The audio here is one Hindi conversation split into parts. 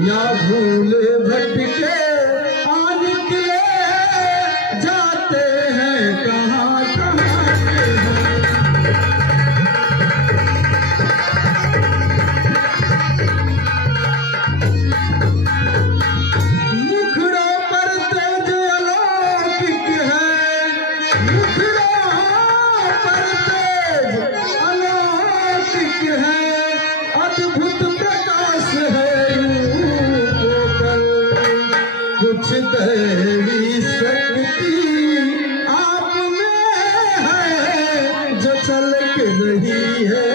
या भूल भटके आ निकले जाते हैं कहाँ कहाँ मुखड़ों पर तेज अलौकिक है, मुखड़ों पर तेज अलौकिक है, अद्भुत प्रकाश है कुछ दैवी शक्ति आप में है जो चलक रही है।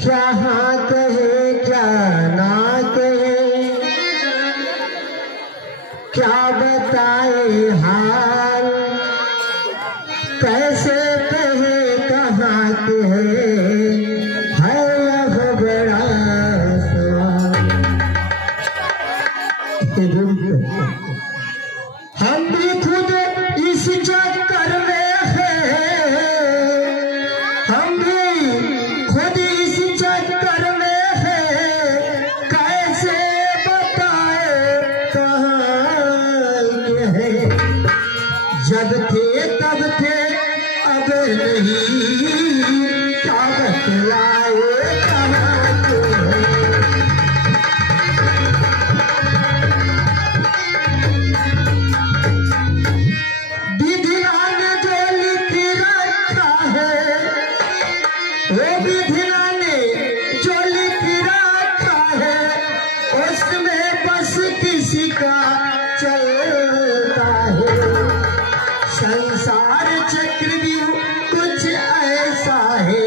क्या हाँ कहे क्या ना कहे, क्या बताए हाल, कैसे कहे कहाँ कहे, है यह बड़ा सवाल। हम भी खुद इस चक्कर में हैं, हम भी खुद इस चक्कर में हैं, कैसे बताए कहाँ के हैं। जब थे तब थे अब नहीं, क्या बतलाए कहाँ के हैं। विधिया ने जो लिख रखा है, वो विधिया ने जो लिख रखा है, उसमें बस किसी का चलता है। संसार चक्र भी कुछ ऐसा है,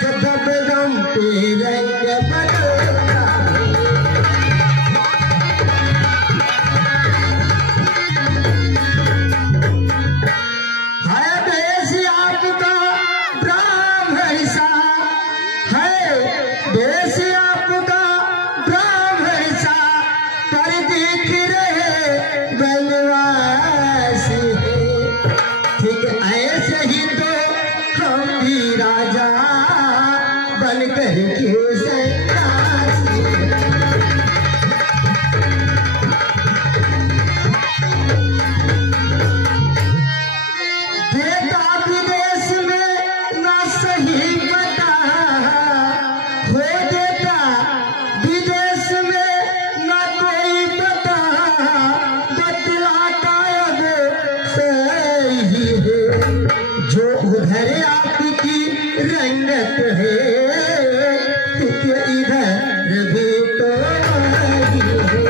जो दबदम पे रंग बदलता है। है देश आपका ब्राह्मण सा, है देश आपका ब्राह्मण सा, पर दिख रहे बनवासी है। ठीक ऐसे ही तो हम भी राजा बनकर के सन्यासी हैं। देता विदेश में ना सही पता, हो देता विदेश में ना कोई पता, बतलाता अब सही है। जो उधर आपकी रंगत है, ठीक इधर भी तो वही है।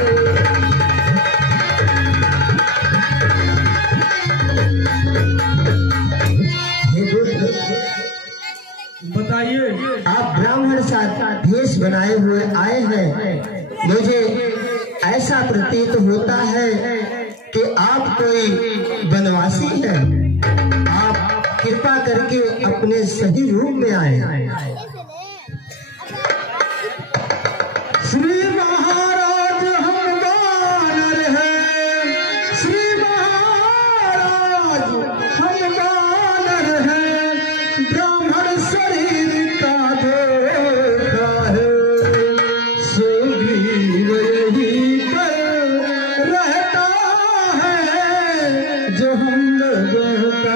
बताइए, आप ब्राह्मण सा भेष बनाए हुए आए हैं, मुझे ऐसा प्रतीत होता है कि आप कोई बनवासी हैं। आप कृपा करके अपने सही रूप में आए। श्री महाराज हम वानर हैं, श्री महाराज हम वानर हैं, ब्राह्मण शरीर का धोखा है। सुग्रीव यही कर रहता है जो हम लोगों का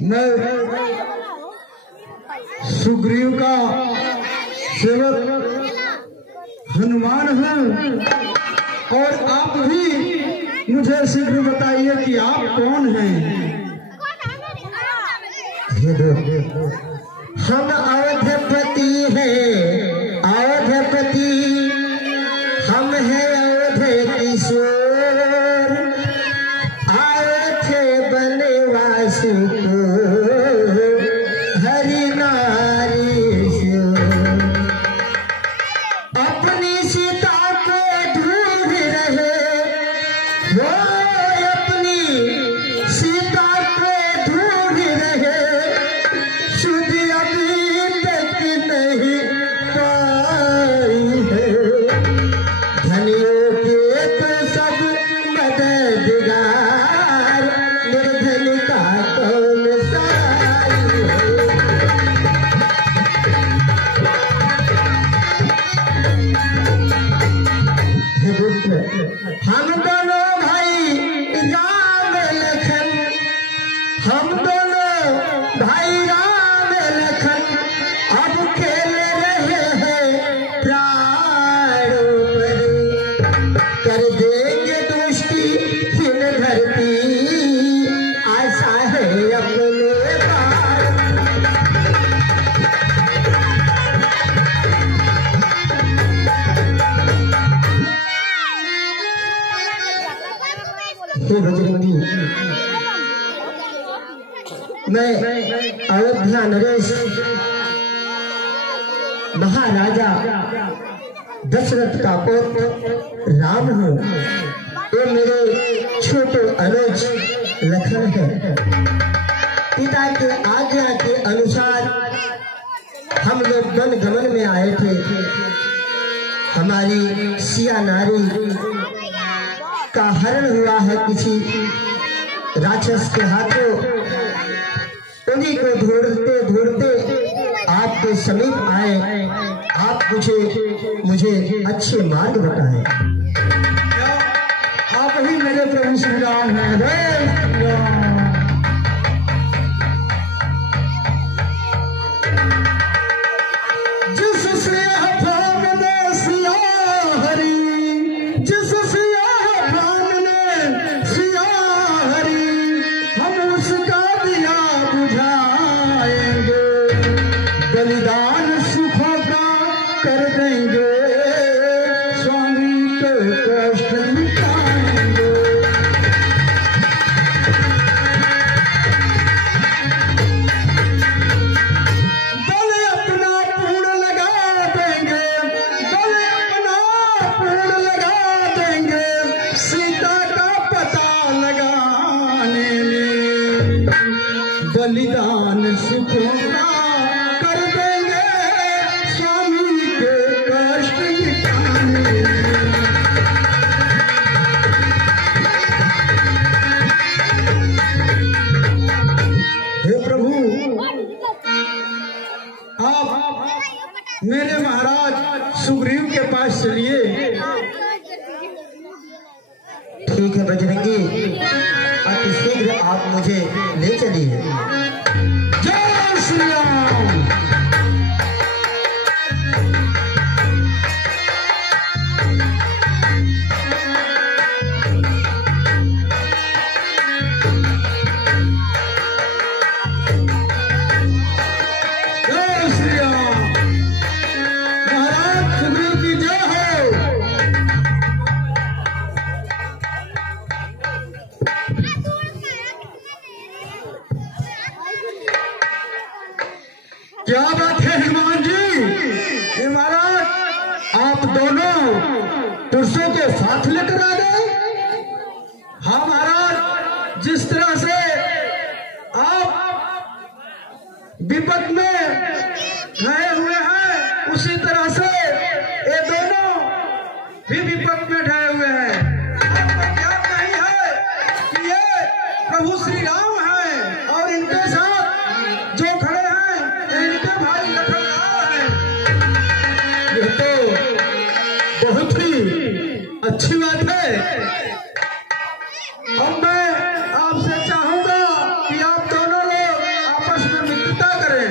मैं सुग्रीव का सेवक हनुमान हूँ। और आप भी मुझे शीघ्र बताइए कि आप कौन हैं। हम अवधपति हैं, अवधपति हम हैं अवध किशोर, आए थे बनवासी को हरि नारीश्वर। अपनी सीता को ढूंढ रहे वो, अपनी सीता को ढूंढ रहे, शुद्ध अभी तक नहीं पाई है। धनियों के तो सब मददगार, निर्धन का कौन साई है। हम दोनों भाई राम लखन, हम दोनों भाई राम लखन, अब खेल रहे हैं प्राणों पर। कर देंगे दोस्ती फिर धरती, आशा है अपने पार। हे बजरंगी, मैं अयोध्या नरेश महाराजा दशरथ का पुत्र राम हूँ। ये मेरे छोटे अनुज लखन है। पिता के आज्ञा के अनुसार हम लोग वन गमन में आए थे। हमारी सिया नारी का हरण हुआ है किसी राक्षस के हाथों। उन्हीं को ढूंढते ढूंढते आपके समीप आए। आप मुझे अच्छे मार्ग बताएं। आप ही मेरे प्रभु श्री राम हैं। जय श्री राम। जिस स्नेह प्राण ने सिया हरि, जिस स्नेह प्राण ने सिया हरि, हम उसका दिया बुझाएंगे। बलिदान सुखों का कर देंगे, स्वामी के कष्ट मिटाएंगे। बल अपना पूर्ण लगा देंगे, बल अपना पूर्ण लगा देंगे, सीता का पता लगाने में। बलिदान सुखों का कर देंगे, स्वामी के कष्ट मिटाने में। हे प्रभु, आप मेरे महाराज सुग्रीव के पास चलिए। ठीक है बजरंगी, अति शीघ्र आप मुझे ले चलिए। जय श्री राम। जय श्री राम। महाराज सुग्रीव की जय हो। क्या बात है हनुमान जी। ये महाराज आप दोनों पुरुषों के साथ लेकर आ गए। हाँ महाराज, जिस तरह से आप विपद में गए हुए हैं, उसी तरह से ये दोनों भी विपद में ढहे हुए हैं। आपको क्या नहीं है कि ये प्रभु श्री राम हैं और इनके साथ जो खड़े हैं ये इनके भाई लखनलाल हैं। ये तो बहुत ही अच्छी बात है। अब मैं आपसे चाहूंगा कि आप दोनों लोग आपस में मित्रता करें।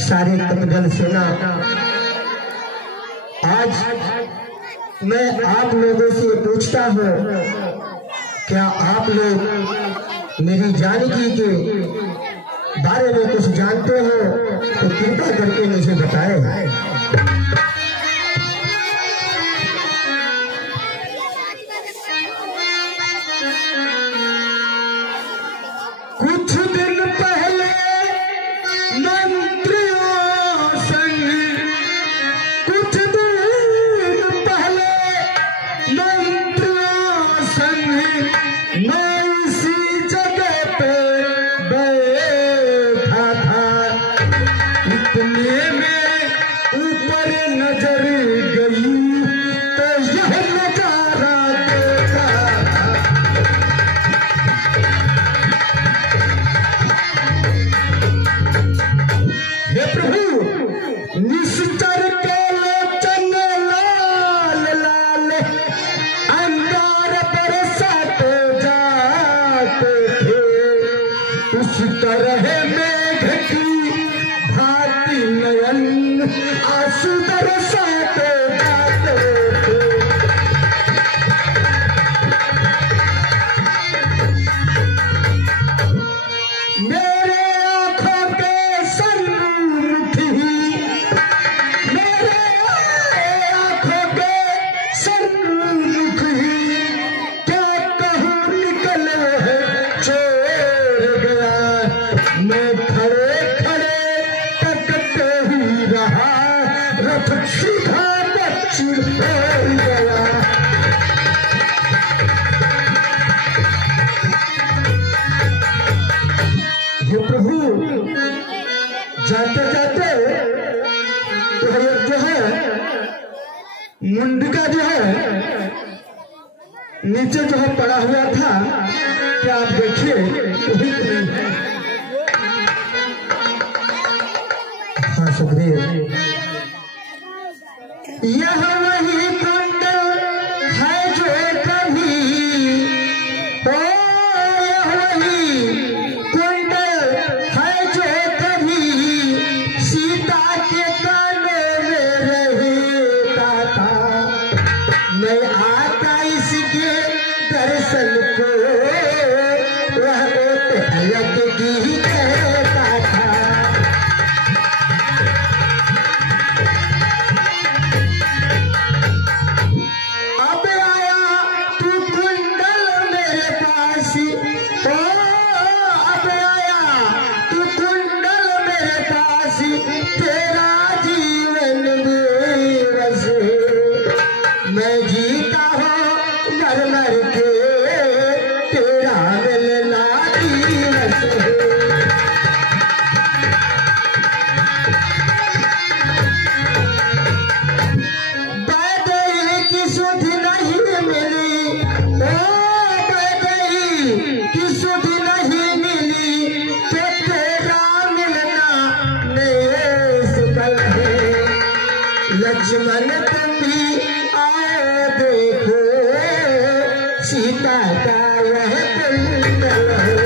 सारे तपदल सेना, आज मैं आप लोगों से पूछता हूँ, क्या आप लोग मेरी जानकी के बारे में कुछ जानते हो तो कृपया करके मुझे बताएं। कुछ दिन पहले मंत्रियों संग, कुछ दिन पहले मंत्रियों संग मैं इसी जगह पे बैठा था। इतने में ऊपर नजर गई तो यह नजारा देखा। हे प्रभु, निश्चर के लोचन लाल लाल अंगार बरसाते जाते थे। उस तरह मेघ की भांति नयन आंसू बरसाते जाते थे। मेरे आंखों के सन्मुख ही, मेरे आंखों के सन्मुख ही क्या कहूँ निकल चोर गया। मैं खड़े खड़े तकते ही रहा, रथ सीधा दक्षिण हो गया। हे प्रभु, जाते जाते तो जो है मुंड का जो है नीचे जो है पड़ा हुआ था, क्या आप देखिए वही नहीं है। हाँ सुखदेव, यह वही कुंडल है जो कभी, ओ यह वही कुंडल है जो कभी सीता के कानों में रहता था। मैं आता इसके दर्शन को, वह एक अलग ही कहता था। अब आया तू कुंडल मेरे पास, ओ अब आया तू कुंडल मेरे पास, तेरा जीवन बेबस मैं जीता हूँ मर मर के, तेरा मिलना दिवस है। बैदई की सुध नहीं मिली, ओ बैदई की सुध नहीं मिली, तो तेरा मिलना निष्फल है। लक्ष्मण तुम भी आओ देखो, सीता का वह कुंडल है।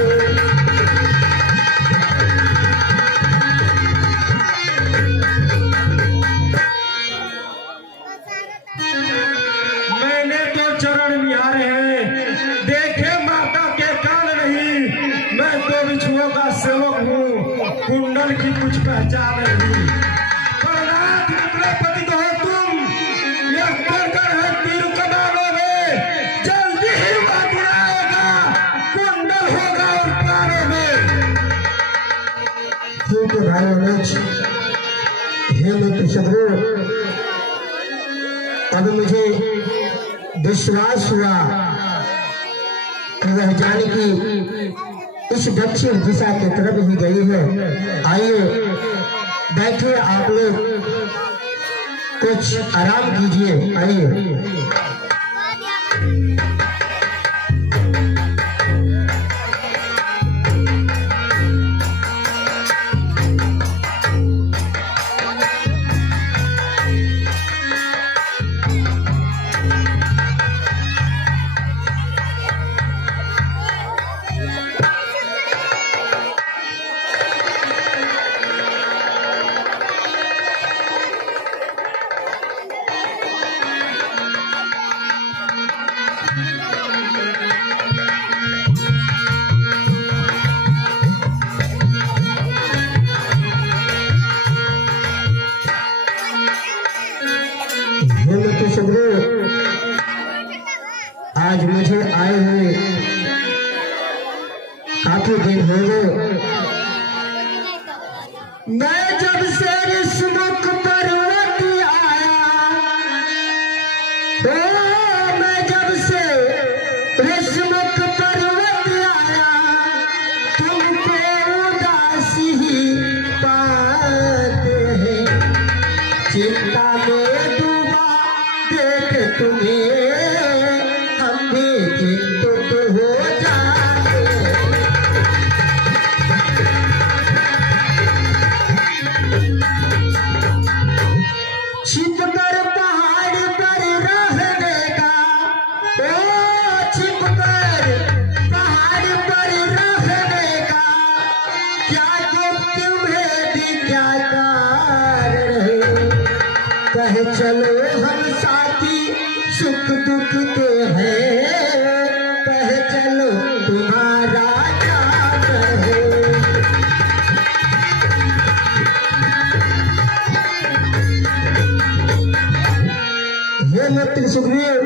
मैंने तो चरण निहारे हैं, देखे माता के कान नहीं। मैं तो बिछुओं का सेवक हूँ, कुंडल की कुछ पहचान नहीं। प्रहलाद निकले पतित हो तुम, यह कंकर है तीर कमाने में, जल्दी ही बात आएगा, कुंडल होगा और प्राणों में। ठीक है भाई अनुज, हे मित्र सदगुरु, अब मुझे विश्वास हुआ कि वह जानकी इस दक्षिण दिशा की तरफ ही गई है। आइए बैठिए, आप लोग कुछ आराम कीजिए। आइए। मैं जब से रिश्मुख पर्वत आया, ओ मैं जब से रिश्मुख पर्वत आया, तुमको उदासी ही पाते हैं। चिंता में डूबा देख तुम्हें हम भी चिंतित हो जाते हैं। छिपकर पहाड़ पर रहने का, ओ छिपकर पहाड़ पर रहने का, क्या तुम्हें भी क्या कारण है। कह चलो हम साथी सुख दुख के हैं, कह चलो तुम्हारा क्या है। हे मित्र सुखदेव,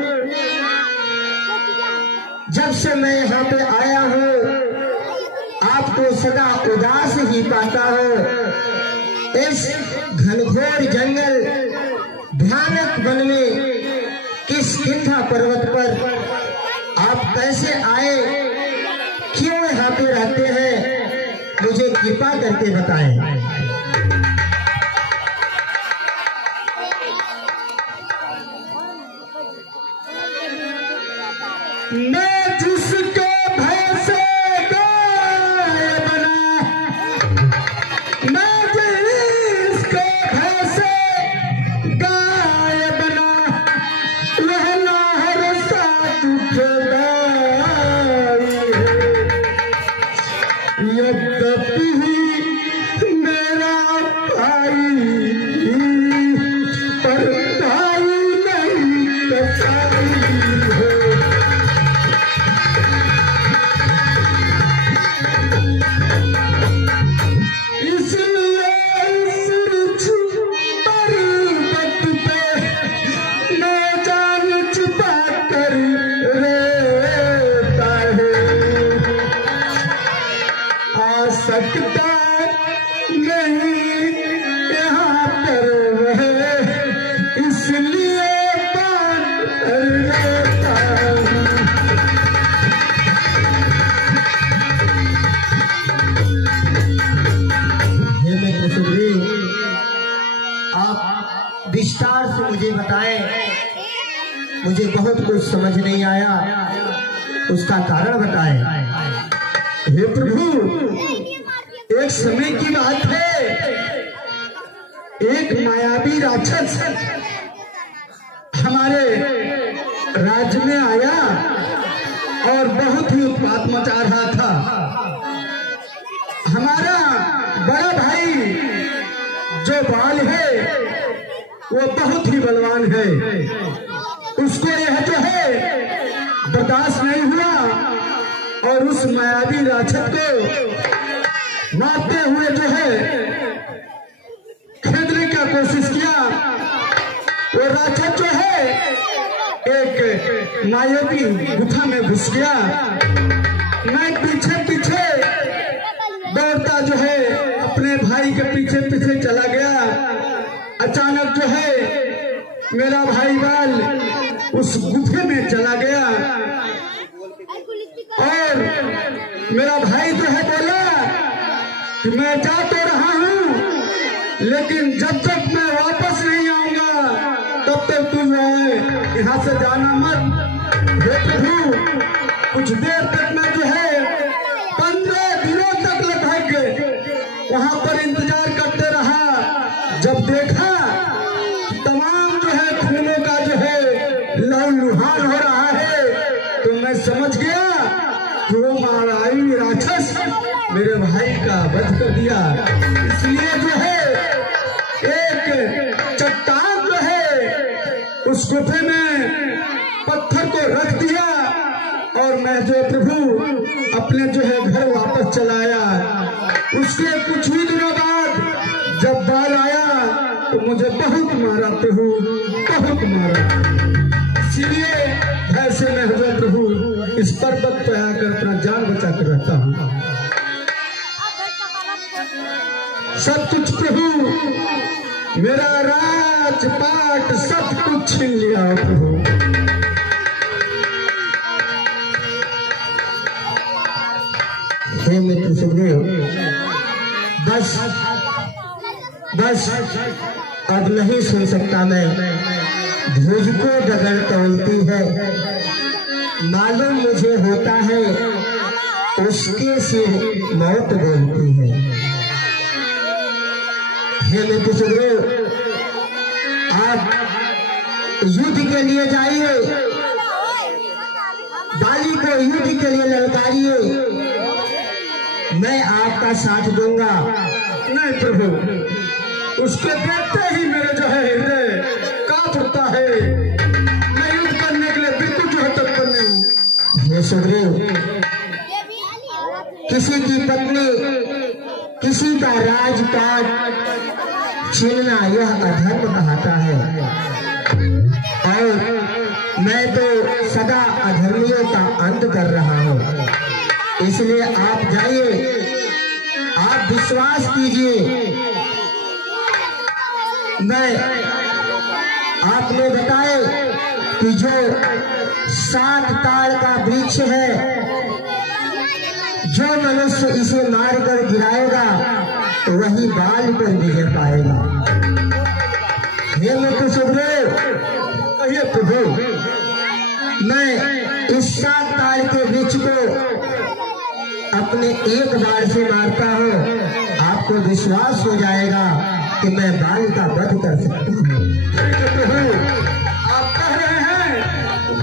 जब से मैं यहाँ पे आया हूँ आपको सदा उदास ही पाता हूँ। इस घनघोर जंगल भयानक वन में किस किंधा पर्वत पर आप कैसे आए, क्यों यहाँ पे रहते हैं, मुझे कृपा करके बताएं। मैं जिसके भय से गाय बना, मैं जिसके भय से गाय बना, वह नाहर साथ जुदाई है। यद्यपि मेरा भाई पर भाई नहीं कसाई है। सकता नहीं यहाँ पर वह, इसलिए बात रहता हूँ। हे मित्र सुखदेव, आप विस्तार से मुझे बताएं, मुझे बहुत कुछ समझ नहीं आया, उसका कारण बताएं। हे प्रभु, एक समय की बात है, एक मायावी राक्षस हमारे राज्य में आया और बहुत ही उत्पात मचा रहा था। हमारा बड़ा भाई जो बाल है वो बहुत ही बलवान है, उसको यह जो है बर्दाश्त नहीं हुआ और उस मायावी राक्षस को मारते हुए जो है खेदने का कोशिश किया। वो राक्षस जो है एक मायावी गुफा में घुस गया। मैं पीछे पीछे दौड़ता जो है अपने भाई के पीछे पीछे चला गया। अचानक जो है मेरा भाई बाल उस गुफे में चला गया और मेरा भाई जो है बोला कि मैं जा तो रहा हूँ, लेकिन जब तक मैं वापस नहीं आऊंगा तब तक तू यहाँ से जाना मत। हे प्रभु, कुछ देर तक मैं जो है 15 दिनों तक लगभग वहां पर इंतजार करते रहा। जब देखा तमाम जो है खूनों का जो है लहूलुहान हो रहा है, तो मैं समझ गया कि वो मायावी राक्षस मेरे भाई का वध कर दिया। इसलिए जो है एक चट्टान जो है उस गुफे में पत्थर को रख दिया और मैं जो प्रभु अपने जो है घर वापस चलाया। उसके कुछ ही दिनों बाद जब बाल आया तो मुझे बहुत मारा प्रभु, बहुत मारा। इसलिए ऐसे में हुए प्रभु इस पर्वत पे आकर अपना जान बचा कर रहता हूँ। सब कुछ प्रभु, मेरा राजपाट सब कुछ छीन लिया प्रभु। हे मित्र सुखदेव, बस अब नहीं सुन सकता मैं। भुज को डगर तोलती है, मालूम मुझे होता है उसके सिर मौत बोलती है। हे मित्र सुखदेव, आप युद्ध के लिए जाइए, बाली को युद्ध के लिए ललकारिए, मैं आपका साथ दूंगा। नहीं प्रभु, उसको देखते ही मेरे जो है हृदय कांप उठता है। मैं युद्ध करने के लिए बिल्कुल जो है तत्पर नहीं। हे सुग्रीव, किसी की पत्नी, किसी का राजपाट छीनना यह अधर्म कहता है, और मैं तो सदा अधर्मियों का अंत कर रहा हूँ। इसलिए आप जाइए, आप विश्वास कीजिए। मैं आपने बताए कि जो 7 ताड़ का वृक्ष है, जो मनुष्य इसे मारकर गिराएगा तो वही बाल पर विजय पाएगा। हे मित्र सुखदेव, कहिए प्रभु। मैं इस 7 ताड़ के वृक्ष को अपने एक बार से मारता हूँ, आपको विश्वास हो जाएगा कि मैं बाल का वध कर सकता हूँ। आप कह रहे हैं,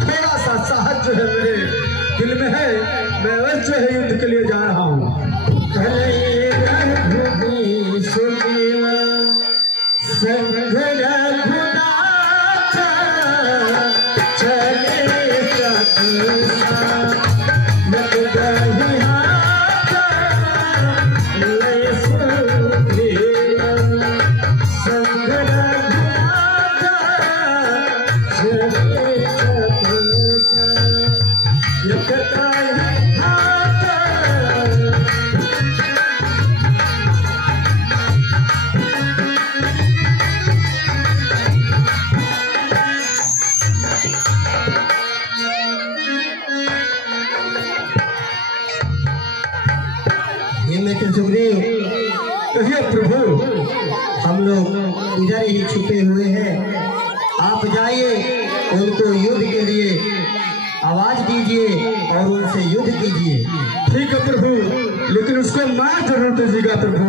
थोड़ा सा साहस जो है मेरे दिल में है, मैं वैसे ही युद्ध के लिए जा रहा हूँ। प्रभु, हम लोग इधर ही छुपे हुए हैं, आप जाइए, उनको युद्ध के लिए आवाज दीजिए और उनसे युद्ध कीजिए। ठीक है प्रभु, लेकिन उसको मार जरूर दीजिएगा प्रभु।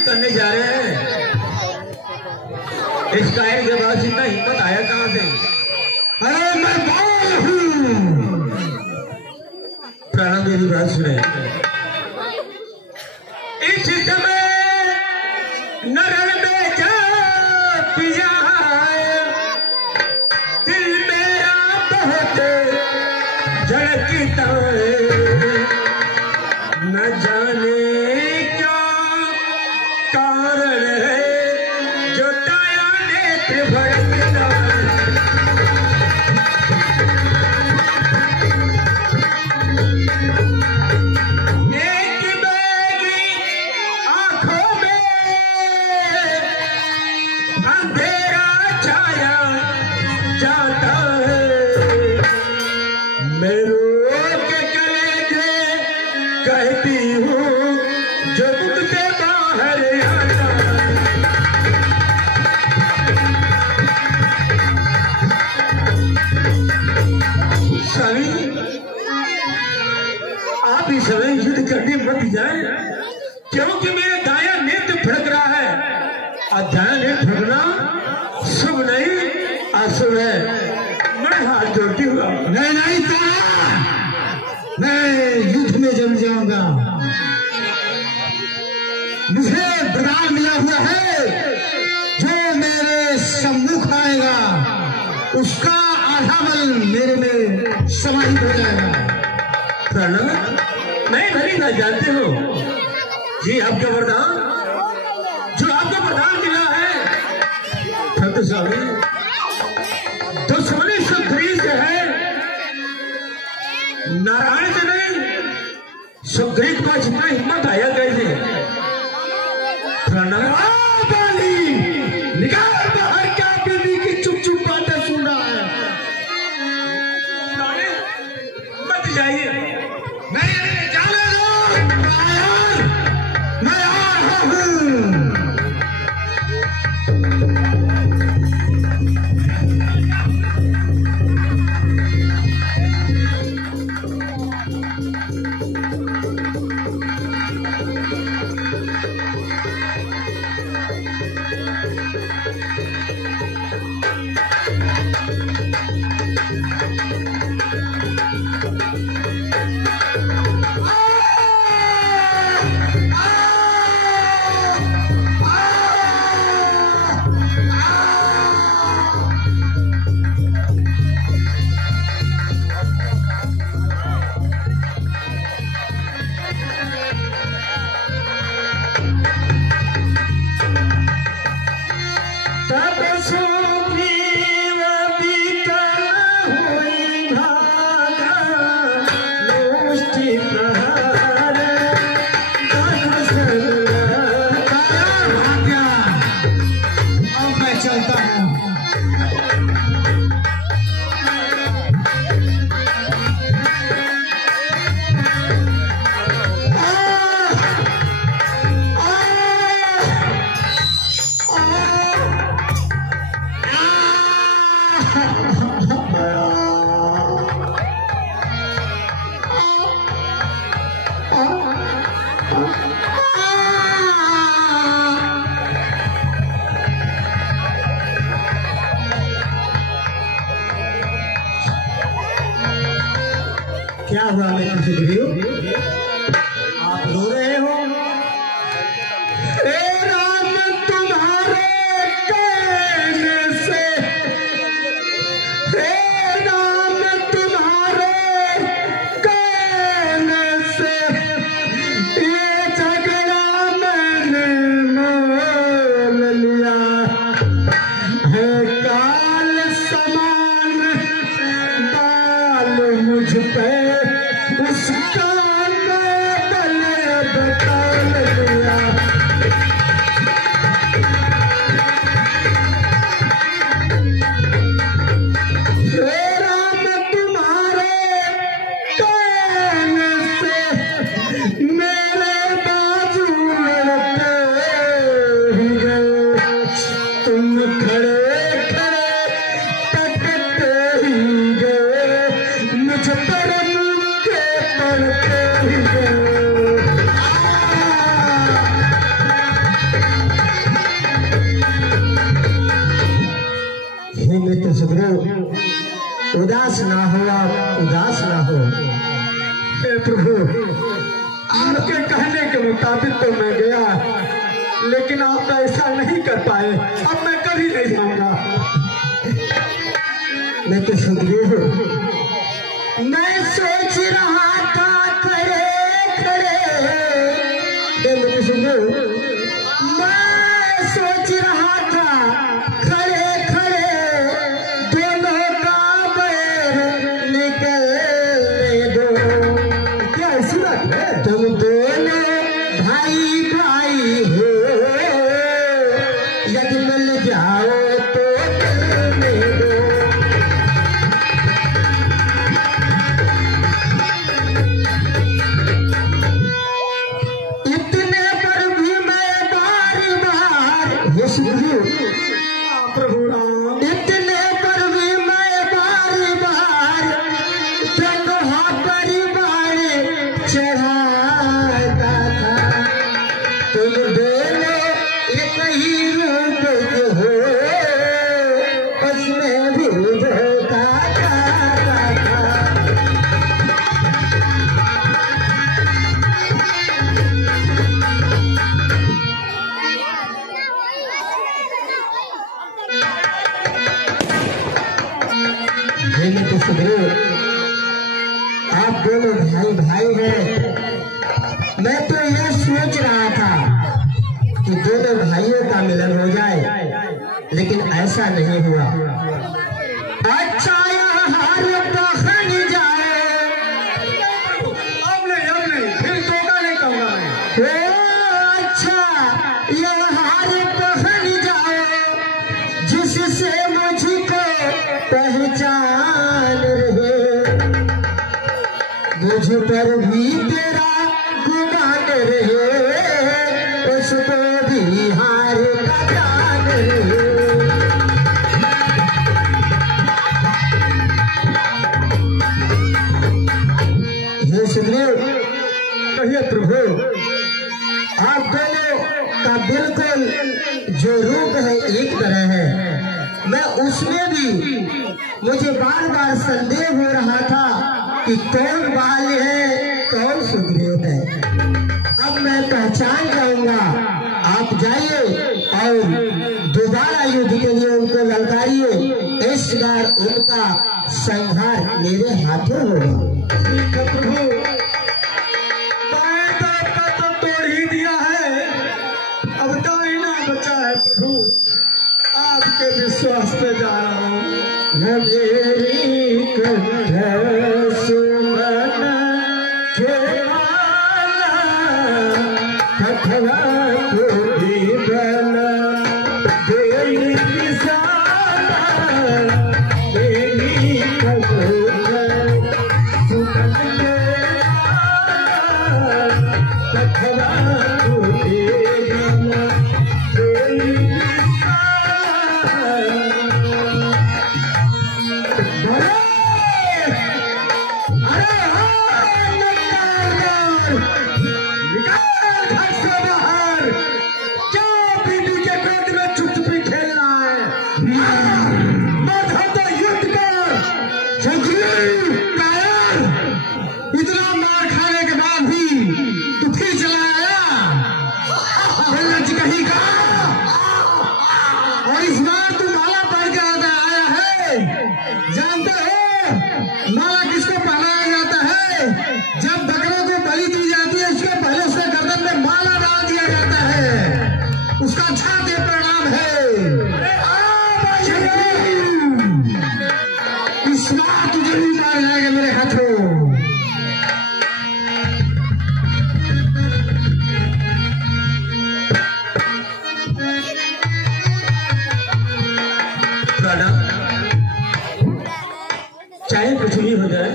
करने जा रहे हैं, इस कायर के बाद इतना हिम्मत आया कहां से? अरे मैं बाल हूं। प्राणा मेरी बात सुने, इस समय नरण में जा पिया दिल मेरा बहुत धड़कता है, न जाने क्या कारण है। अध्याय ठगना शुभ नहीं अशुभ है। मैं हाथ जोड़ती हुआ नहीं नहीं तारा, मैं युद्ध में जम जाऊंगा। मुझे वरदान मिला हुआ है, जो मेरे सम्मुख आएगा उसका आधा बल मेरे में समाहित हो जाएगा। प्रणव, मैं भली ना जानते हो जी आपका वरदान, जो आपका वरदान मिला है सत्य स्वामी, दुश्मनी सुग्रीव से है, नारायण से नहीं। सुग्रीव को इतना हिम्मत आया कैसे? प्रणव बाली निकाल बाहर, क्या बीवी की चुप चुप बातें सुन रहा है? मत जाइए, नहीं जाने दो, मैं आ रहा हूँ। क्या हुआ मेरे सुग्रीव, आप रो रहे हो? राम तुम्हारे कहने से, राम तुम्हारे कहने से ये झगड़ा मैंने मोल लिया है। काल समान बाल मुझ पे उसका मैं बल बता लिया। राम तुम्हारे कहने से मेरे बाजू लड़ते ही गए, तुम खड़े खड़े तकते ही गए, मुझ पर पढ़ते ही गए। हे मित्र सुग्रीव, उदास ना हो, आप उदास ना हो। हे प्रभु, आपके कहने के मुताबिक तो मैं गया, लेकिन आप ऐसा नहीं कर पाए, अब मैं कभी नहीं जाऊंगा। मित्र सुग्रीव, मैं सोच रहा था खड़े खड़े, मित्र सुग्रीव, मैं सोच रहा था खड़े खड़े दोनों का बैर निकलने दो। क्या ऐसी बात है? तुम दोनों भाई भाई हो, यदि मिल जाओ तो मिलने दो। प्रभु राम, इतने पर भी मैं बार बार जगह परिवार चढ़ाता था। तुम दोनों एक ही रूप लेकिन तो सुग्रीव आप दोनों भाई भाई हैं। मैं तो यह सोच रहा था कि दोनों भाइयों का मिलन हो जाए, लेकिन ऐसा नहीं हुआ। अच्छा हार बखन जाए, अब नहीं फिर धोखा नहीं कहूंगा मैं। अच्छा यह हार बखन जाए जिससे मुझको पहचान रहे, मुझ पर भी तेरा गुमान रहे, उसको भी हार का जान रहे। हे सुग्रीव, कहिए प्रभु, आप दोनों का बिल्कुल जो रूप है एक तरह है, मैं उसमें भी मुझे बार बार संदेह हो रहा था कि कौन बाल्य है कौन सुग्रीव है। अब मैं पहचान जाऊंगा। आप जाइए और दोबारा युद्ध के लिए उनको ललकारिए, इस बार उनका संहार मेरे हाथों होगा। प्रभु बाएं दांत का तो तोड़ ही दिया है, अब दाहिना बचा है। प्रभु आपके विश्वास पे जा रहा हूँ। मेरी कथा सुमन खेला कथवा को भी बना तेरी किसाना तेरी कथा सुमन खेला कथवा को भी बना तेरी इतना मार खाने के बाद भी तू फिर चला आया कहीं का, और इस बार तू माला पहन के आया है। जानते हो माला किसको पहनाया जाता है? जब बकरे को बलि दी जाती है उसके पहले उसके गर्दन में माला डाल दिया जाता है, उसका अच्छा दे परिणाम है। इस बार तुझे भी मार जाएगा मेरे हाथों। चाहे कुछ भी हो जाए,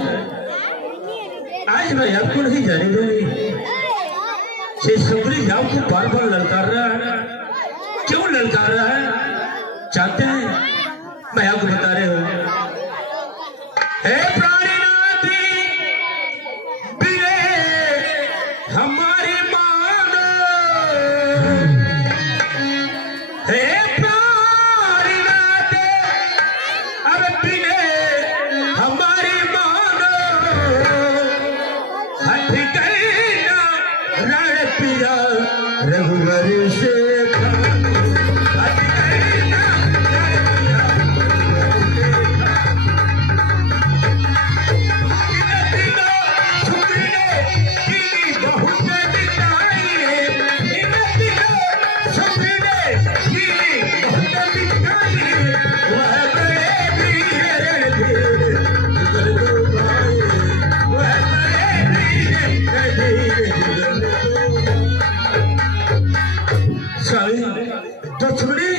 आज मैं आपको नहीं जाने दूंगी। सुग्रीव आपको बार बार ललकार रहा है, क्यों ललकार रहा है चाहते हैं मैं आपको बता रहे हूं। हे प्राणीनाथी बिने हमारी मानो, हे प्राणीनाथ अब बिने हमारी मानो, हट करना रण पिया रघुवर से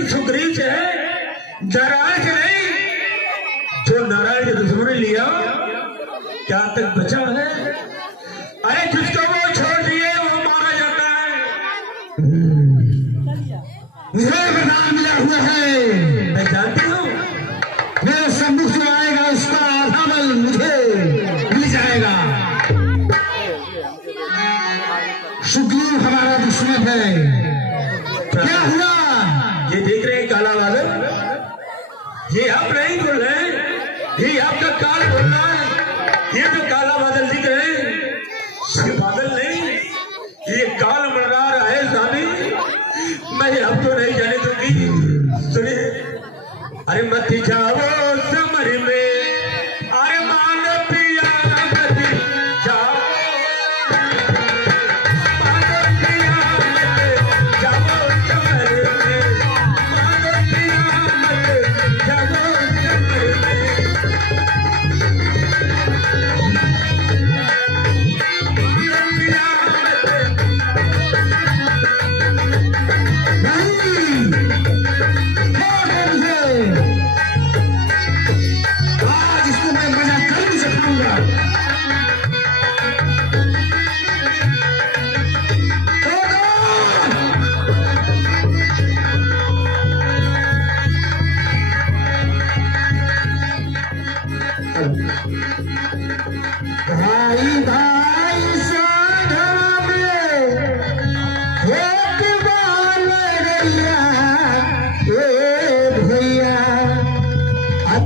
सुग्रीव से नारायण से नहीं, जो नारायण के दुश्मन लिया क्या तक बचा है? अरे जिसको वो छोड़ दिए वो मारा जाता है। मुझे वरदान मिला हुआ है, मैं जानती हूँ मेरे सम्मुख जो आएगा उसका आधा बल मुझे मिल जाएगा। सुग्रीव हमारा दुश्मन है। क्या हुआ? ये देख रहे हैं काला बादल, ये आप नहीं बोल रहे हैं, ये आपका काल बोल रहा है। ये जो काला बादल दिख रहे हैं ये बादल नहीं, ये काल मंडरा रहा है स्वामी। मैं आपको नहीं जाने दूंगी। सुनिए, अरे मत जाओ समर में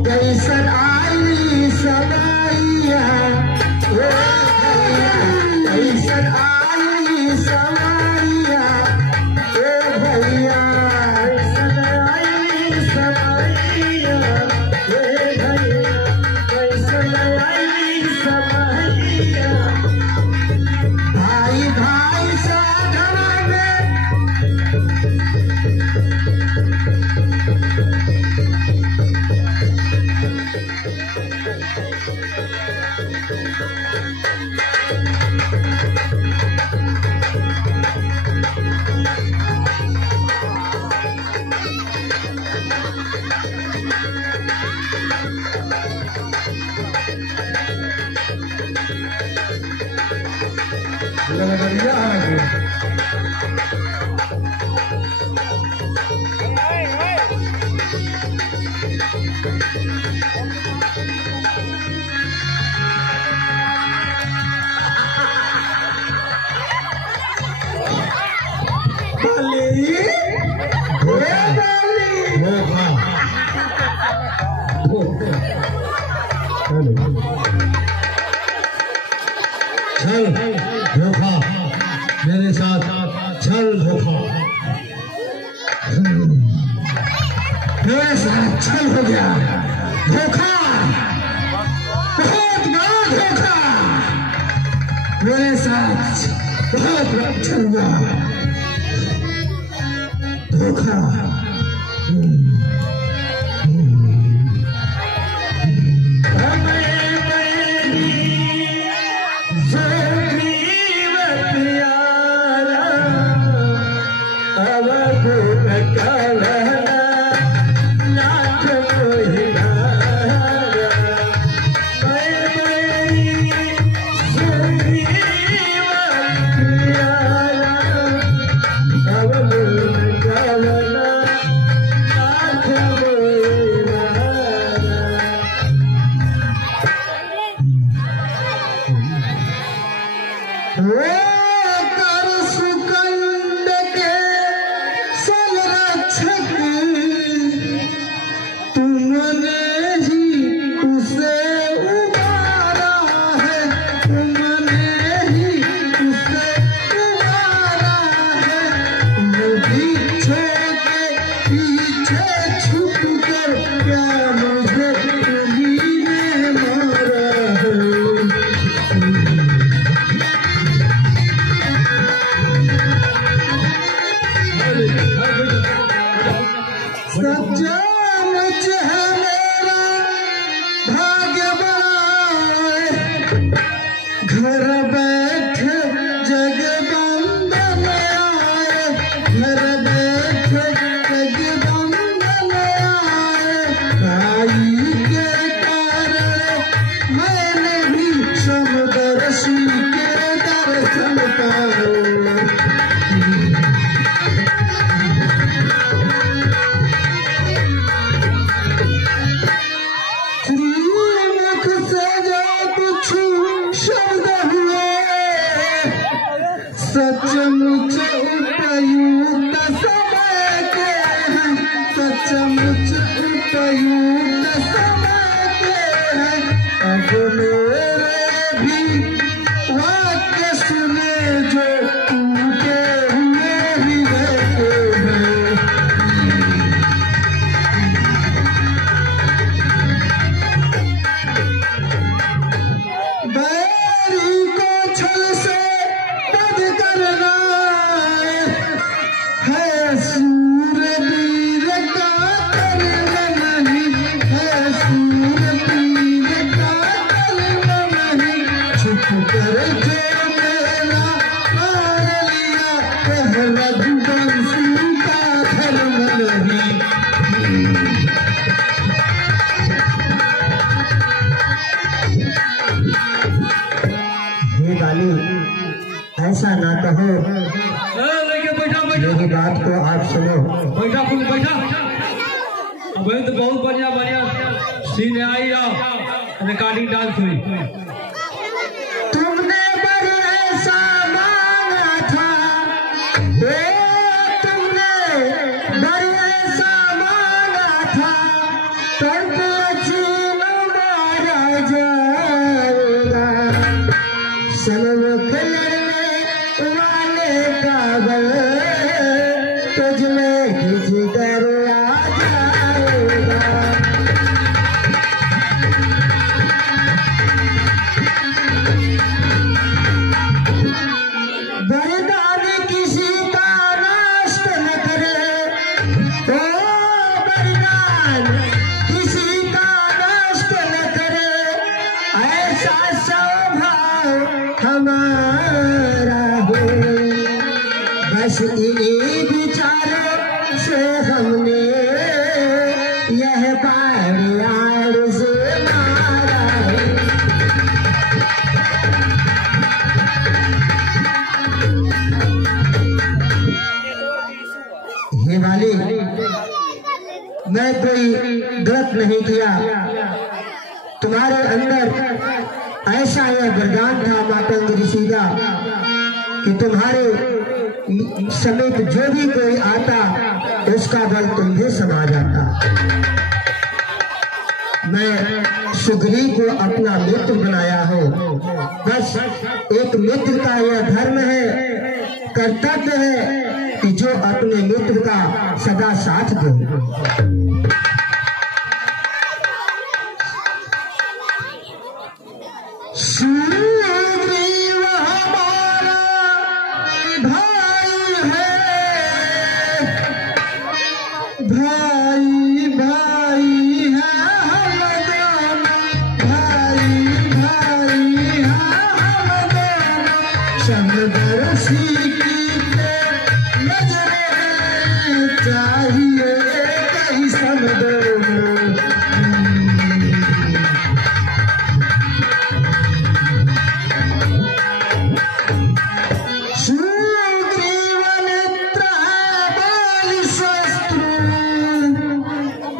कैसन आई समैया ओ भैया, कैसन आई समैया ओ भैया, कैसन आई समैया ओ भैया, कैसन आई समैया। भाई भाई साधना में छल धोखा, मेरे साथ छल धोखा, मेरे साथ छल हो गया, धोखा, बहुत बड़ा धोखा, मेरे साथ बहुत बड़ा छल हुआ, धोखा। घर बैठे जगदम्बा में आए, घर बैठे जगदम्बा में आए, भाई के कारण मैंने भी समदर्शी के दर्शन पाए। श्रीमुख से जो कुछ शब्द हुए, सचमुच उपयुक्त समय के हैं, सचमुच उपयुक्त समय के हैं। अब मेरे भी वाक्य सुने जो टूटे हुए हृदय के हैं। बैरी को छल से पद करना है, सूरवीर का कर्म नहीं है, सूरवीर का कर्म नहीं। छुप कर जो मेरा मार लिया, वह रघुवंशी का धर्म नहीं। गाली ऐसा ना कहो, बैठा मेरी बात को आप सुनो। बैठा बैठा। अब तो बहुत बढ़िया बढ़िया सीन आई रिकॉर्डिंग डांस हुई। तुमने बड़ी ऐसा मांगा था, तुमने बड़ी ऐसा मांगा था, पर मन किसी का नष्ट न करे, ऐसा स्वभाव हमारा हो। बस इन्हीं विचारों से हमने यह बाढ़ आड़ से मारा है। हे वाली, मैं कोई गलत नहीं किया, तुम्हारे अंदर ऐसा यह वरदान था मातंग ऋषि का कि तुम्हारे समीप जो भी कोई आता उसका बल तुम्हें समा जाता। मैं सुग्रीव को अपना मित्र बनाया हूँ। बस एक मित्र का यह धर्म है, कर्तव्य है कि जो अपने मित्र का सदा साथ दे। सुग्रीव हमारा भाई है, भाई भाई है हम दोनों, भाई भाई है हम दोनों। समदर्शी की नजरें चाहिए कहीं समदोनों।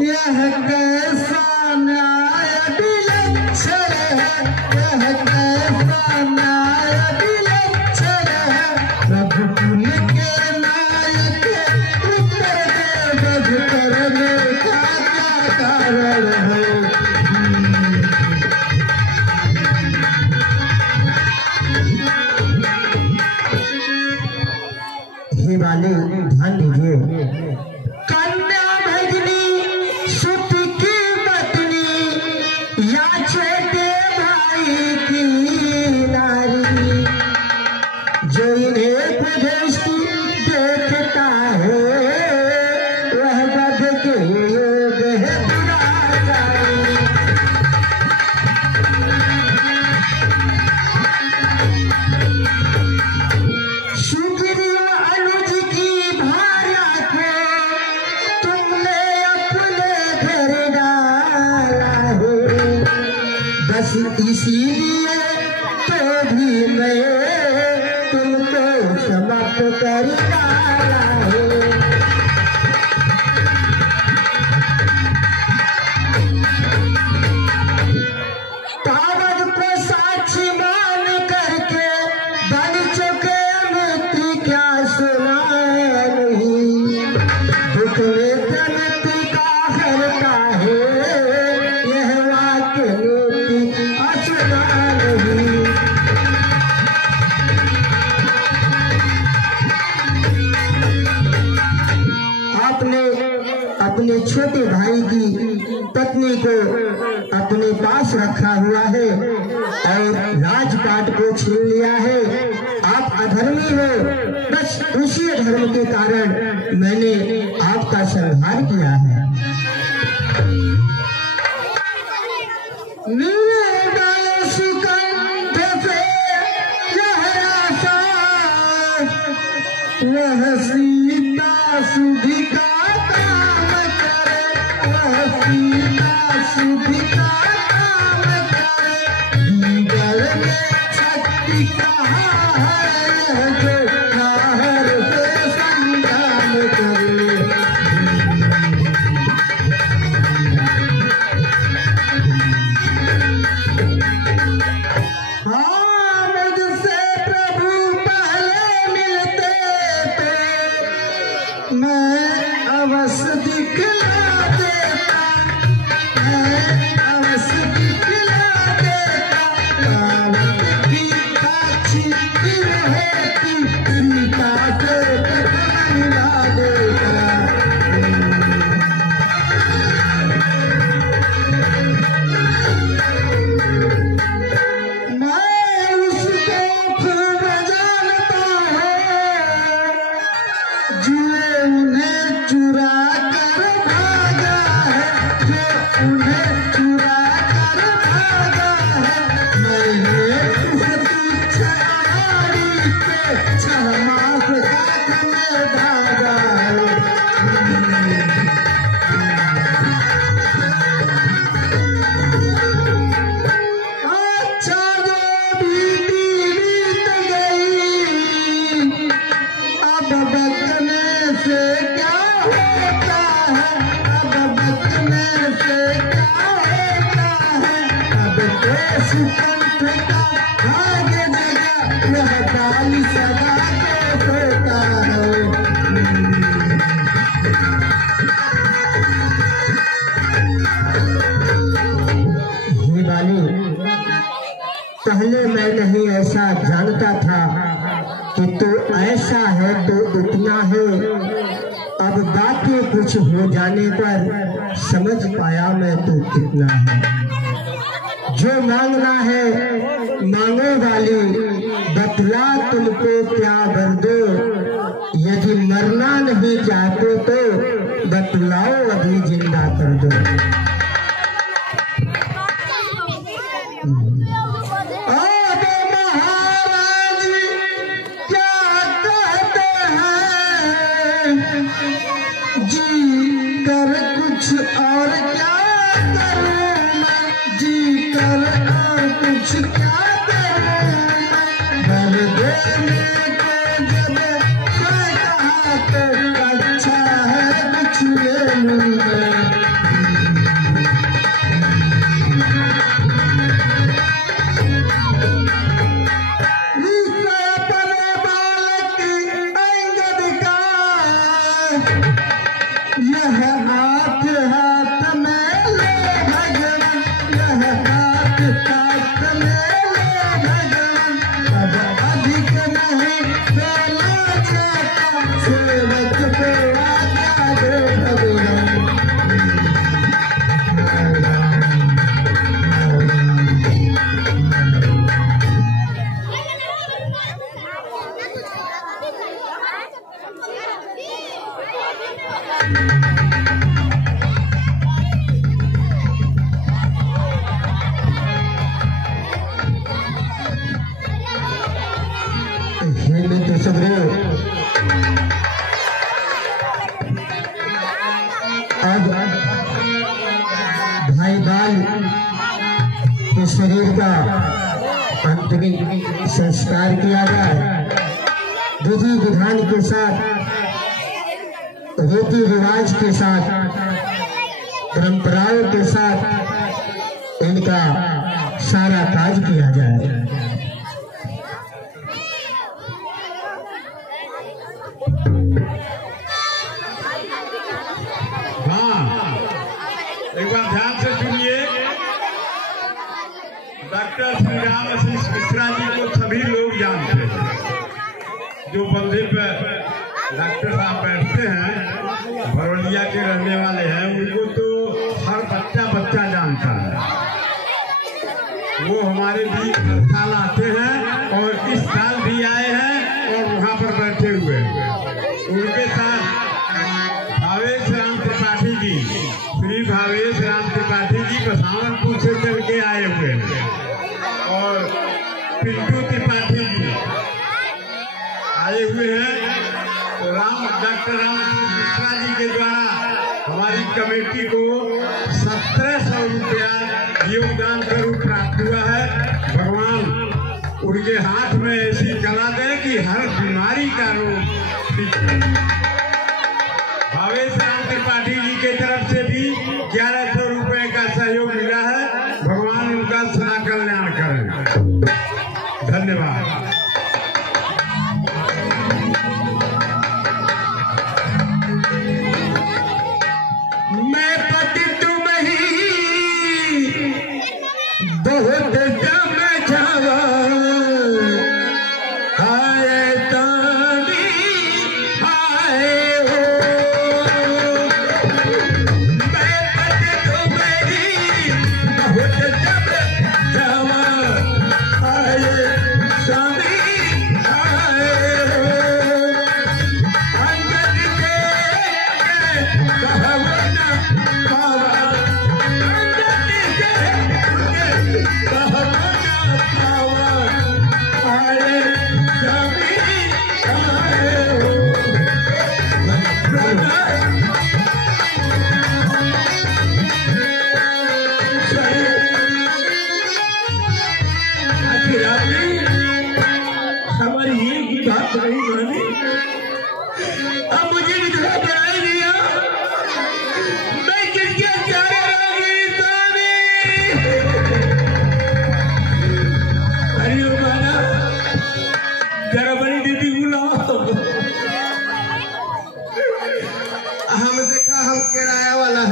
यह कैसा न्याय विलक्षण है, यह कैसा न्याय विलक्षण है। रघुकुल के नायक उत्तर दे, वध करने का क्या कारण है। हे वाले ध्यान दीजिए, कन्या भजनी सुत की पत्नी या छोटे भाई की नारी, जो इन्हें प्रदृष्टि देखता है वह वध के योग है दुराचारी। सुग्रीव अनुज की भार्या को तुमने अपने घर डाला है, बस इसीलिए तो भी मैं तुमको समाप्त कर डाला है। कावड़ को साक्षी मान करके बन चुके मृत्यु क्या सुना नहीं। दुख में प्रवृत्ति का हरता है, यह वाक्य नीति असुना नहीं। आपने अपने छोटे भाई की पत्नी को अपने पास रखा हुआ है और राजपाट को छीन लिया है। आप अधर्मी हो, बस उसी धर्म के कारण मैंने आपका संहार किया है। सुकंठ से यह आशा, वह सीता सुधि का काम करे, वह सीता सुधि का काम करे। दीगर में शक्ति कहाँ है जो बाहर से संग्राम करे। हाँ, मुझसे प्रभु पहले मिलते थे, मैं अवश्य दिखला देता। कंठ का भाग्य जगा यह काल सदा को सोता है। हे बाली, पहले मैं नहीं ऐसा जानता था कि तू ऐसा है तो इतना है। अब बाकी कुछ हो जाने पर समझ पाया मैं तू कितना है। जो मांगना है मांगो वाली, बतला तुमको क्या वर दो। यदि मरना नहीं चाहते तो बतलाओ अभी जिंदा कर दो। जी कर कुछ और क्या करूं मैं, जी कर और कुछ क्या करूं मैं। देने को जब कोई कहा तो अच्छा है कुछ ले लूं मैं। यह हाथ हाथ में ले भगवान, यह हाथ हाथ में ले भगवान। अब अधिक नहीं बोला जाता, सेवक को आज्ञा दे भगवान। अब भाई बाल के शरीर का अंतिम संस्कार किया जाए। विधि विधान के साथ, रीति रिवाज के साथ, परंपराओं के साथ इनका सारा काज किया जाए। एक बार ध्यान से सुनिए। डॉक्टर श्री राम आशीष मिश्रा जी को सभी लोग जानते हैं। जो बंधे पे डॉक्टर साहब बैठते हैं, भरौलिया के रहने वाले हैं, उनको तो हर बच्चा जानता है। वो हमारे बीच हर साल आते हैं और इस साल भी आए हैं और वहाँ पर बैठे हुए हैं। उनके साथ भावेश राम त्रिपाठी जी, श्री भावेश राम त्रिपाठी जी बसावनपुर से चल के आए हुए हैं और पिंटू त्रिपाठी जी आए हुए हैं। तो डॉक्टर राम मिश्रा जी के द्वारा हमारी कमेटी को 1700 रुपया योगदान स्वरूप प्राप्त हुआ है। भगवान उनके हाथ में ऐसी कला दे कि हर बीमारी का रोग। भावेश राम त्रिपाठी जी के तरफ से भी 1100 रुपए का सहयोग मिला है। भगवान उनका सदा कल्याण करें। धन्यवाद। मैं पति तुम ही बहुत समझावा, आए तारी आए हो।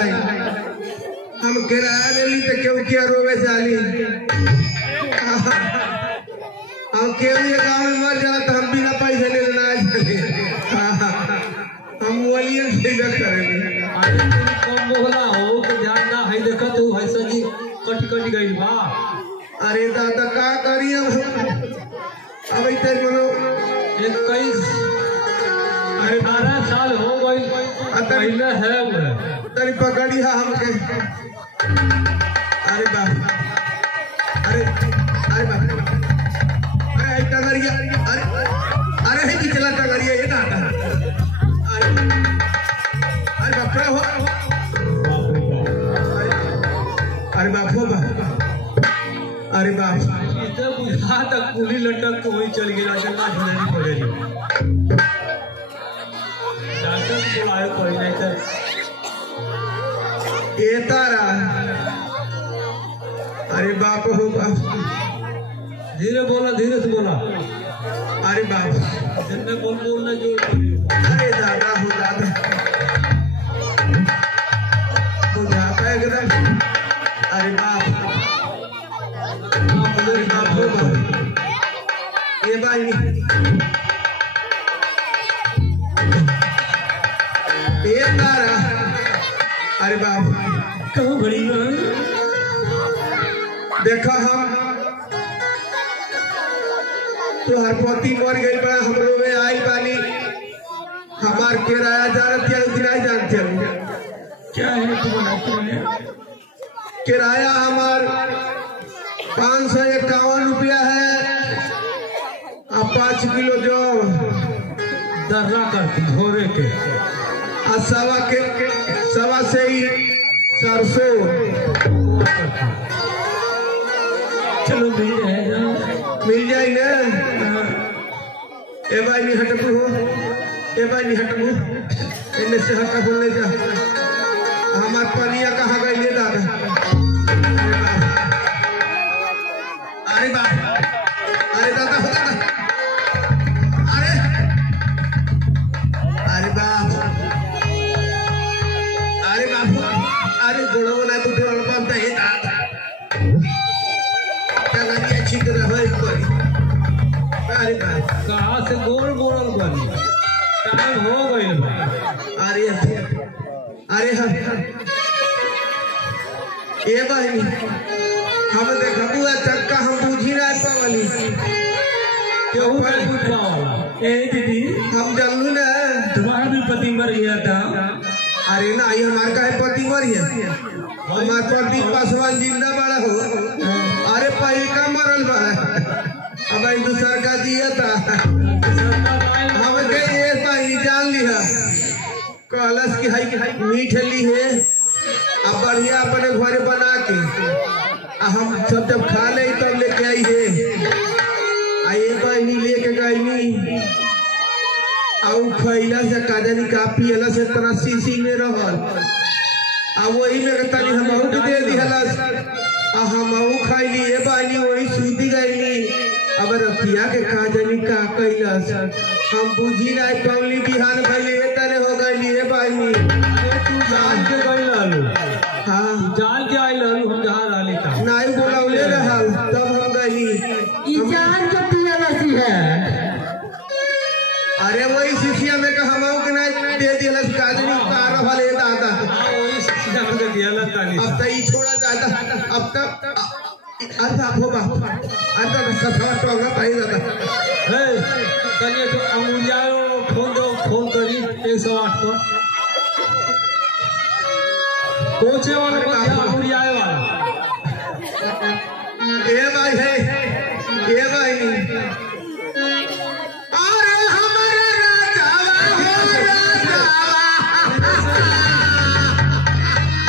है हम किराया ले ली तो क्यों क्या रोवे चाली हम केवल ये गाँव में मर जाला तो हम बिना पैसे ले लेना हम वलियन से करेंगे। अरे तुम कम बोला हो तो ध्यान ना है देखा तू ऐसा जी कट गई बा। अरे दादा का करी अब इतने बोलो 21 18 साल हो गई पहले है तरी पकड़ी है हमके। अरे बाप अरे अरे बाप अरे टंगरिया अरे अरे है कि चला टंगरिया ये दादा अरे अरे बाप रे हो अरे बाप हो बाप अरे बाप इधर बुझा तक कुली लटक तो वही चल गया चलना झुलानी पड़ेगी डॉक्टर को बुलाए कोई नहीं तो ये तारा अरे बाप हो बाप धीरे से बोला अरे बाप जितने बोलना जोड़ अरे दादा हो दादा हो जाता एकदम अरे बाप अरे बाप हो बाप ये भाई ये तारा अरे बाप कहाँ बड़ी देखा हम तो हर पति मर गई बा हमरो में आई बानी हमार किराया जानत या नहीं जानते क्या है तुम्हारा किराया हमार 551 रुपया है और 5 किलो जो दर्रा करती घोरे के और सवा से ही सरसों चलो मिल जाए ना। ए भाई नहीं हटबू हो ए भाई नहीं हटबू इन्हें से हटा बोलने जा हमार पनिया कहाँ गई ले दादा अरे बाप अरे दादा हो दादा अरे अरे बाप अरे बाप अरे गुड़ो ना तू ढोल पाता है दादा टंगनी अच्छी तरह हो एक बारी अरे बाप कहाँ से गोल बोल बनी टाइम हो गई अरे अरे हम ये भाई हम देखा बुआ चक्का हम बूझी ना पावली क्यों नहीं पूछ पावा ए दीदी हम जानलू ना तुम्हारा भी पति मर गया था अरे ना ये हमार का है पति मरी है हमार पति पासवान जिंदा बड़ा हो अरे पहले का मरल बड़ा अब दूसर का दिया था हम कहे ये भाई जान लिया कहलस की हाई मीठ ली है अब बढ़िया अपने घरे बना के हम सब जब खा ले तब लेके आई है आइए बहनी लेके गई और खैला से काजनी का पियला से तना सीसी में रहल अब वही में तनी हम के दे दिहलस आ हम खैली ए बहनी वही सूती गईली अब रतिया के काजनी का कैलस हम बुझी ना पवली बिहान भइले ए तरह हो गईली ए बहनी तू जान के गई लालू हां जान के आई लालू हम जहाँ डाली था नहीं बोलौले रहल तब हम गईली ई जान के पियला सी है अरे वही शिष्या में का हम के नहीं दे दिलस काजनी का रहल ए दादा वही शिक्षा में दिया लगता नहीं अब तो ये छोड़ा जाता अब तक अच्छा हो बाप अच्छा ससवा टोंगा पाई जाता है कनिए तो अंगुलिया फोन करी 108 पर कोचे वाला को अंगुलिया वाला ये भाई है ये भाई अरे हमारे राजावा हो राजावा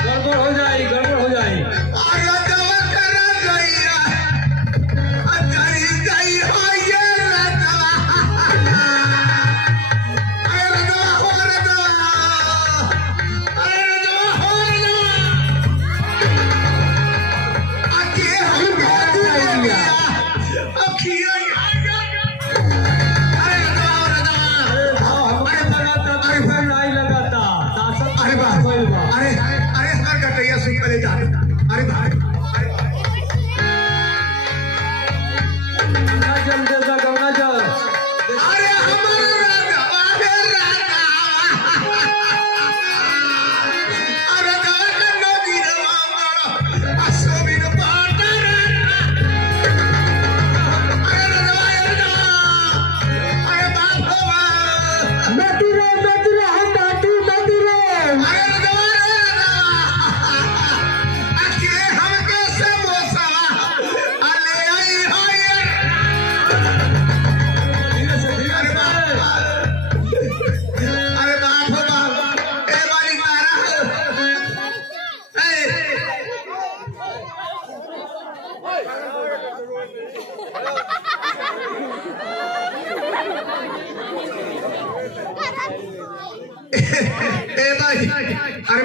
गड़बड़ हो जाएगी अरे दवा करा गईया अजरी गई हो ये राजावा अरे राजावा हो राजावा अरे राजावा हो राजावा आके हम बात कर दिया अखी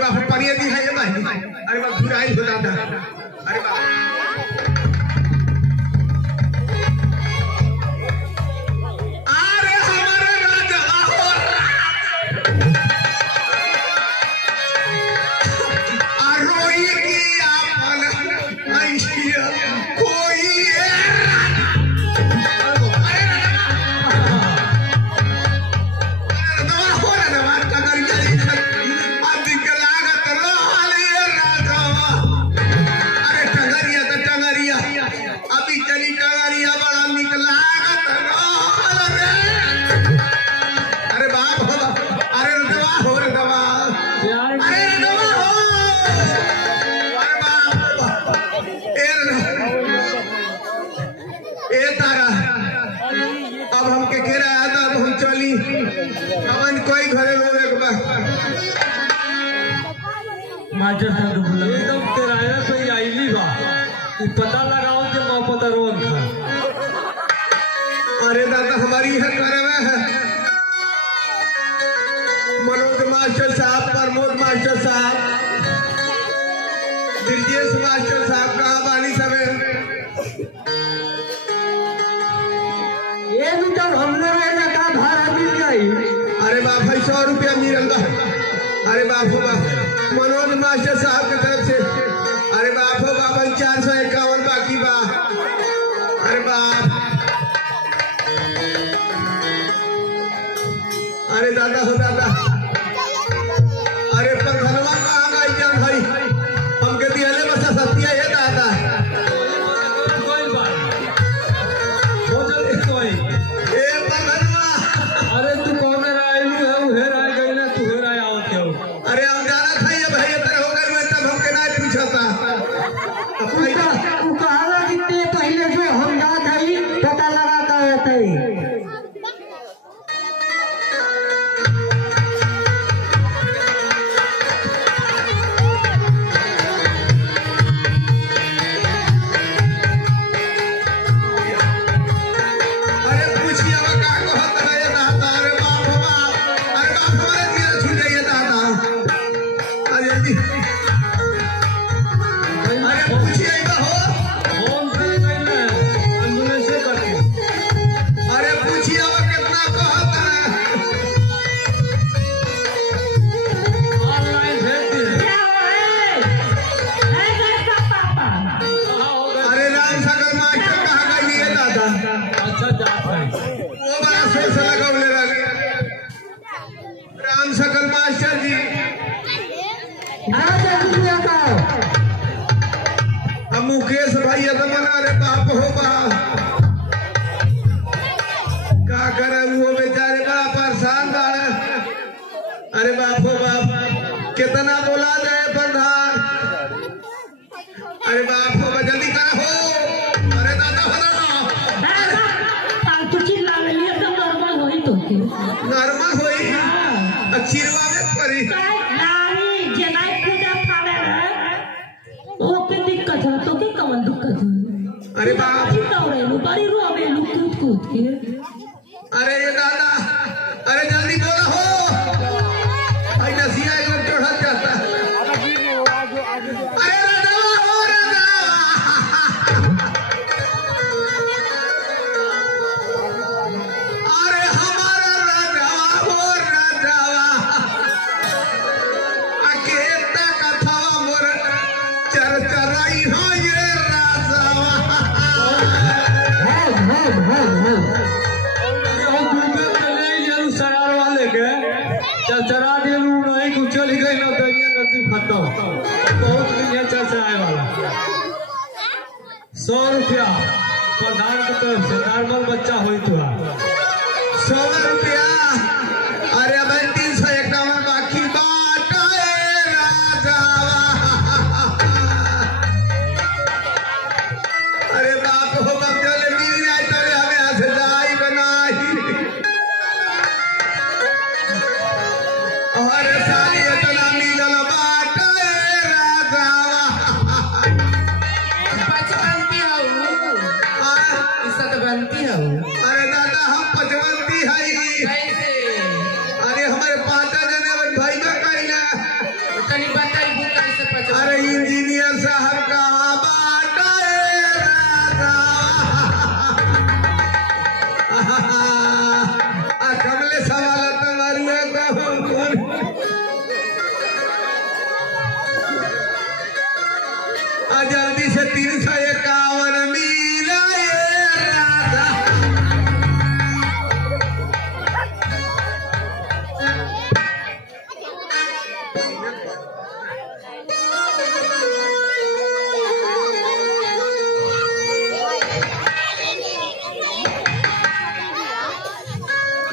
बाप पानी दी है ये भाई, अरे बाप धुराई हो दादा, अरे बाप मास्टर साहब बोला एकदम किराया पे आईली बा कि पता लगाओ कि मोहब्बत रोन था। अरे दादा हमारी है करवे है मनोज मास्टर साहब, प्रमोद मास्टर साहब, ब्रजेश मास्टर साहब कहाँ बानी सवे ये भी जब हमने रोजा का भाड़ा मिल गई। अरे बाप भाई 100 रुपया मिल रहा। अरे बाप हो बाप मनोज मास्टर साहब की तरफ से अरे बाप हो बाप 451 बाकी बा। अरे बाप अरे दादा हो दादा अरे प्रधानवा कहाँ गई जान भाई हमके दियाले बसा सत्या ये दादा कोई बात हो जल्दी कोई ए प्रधानवा अरे तू कौन राय है उहे राय गई ना तू राय आवत हो। अरे हम जाना था ये भाई इधर हो गए मैं तब हमके ना पूछा था कहा कितने पहले जो हम याद है पता लगा कर होते सकल मास्टर जी मुकेश भैया तो मना रे बाप हो बा का करे वो बेचारे बड़ा परेशान बाड़ा। अरे बाप हो बाप कितना बोला जाए प्रधान। अरे बाप हो जल्दी करा हो। अरे दादा हो ना नॉर्मल होई चिरवा में परी अरे बाप अरे ये दादा अरे जल्दी बोला हो नसिया एकदम चढ़ा जाता। अरे राजा हो राजा अरे हमारा राजा हो राजा अकेला कथा मोर चरचराई हो ये चरा दिलू नहीं कुछ चली गई ना दरिया नदी खत्म बहुत बढ़िया चर्चाए वाला 100 रुपया प्रधान की तरफ से नॉर्मल बच्चा हुई तो 100 रुपया। अरे अब 351 बाकी बाटा राजा। अरे बाप हो बाप चले मिल जाए तो हमें हाथ जाई बनाई। और सारी इतना मिलल बाटा राजा। बनती है अरे दादा हम जल्दी से 351 मिला ये राधा।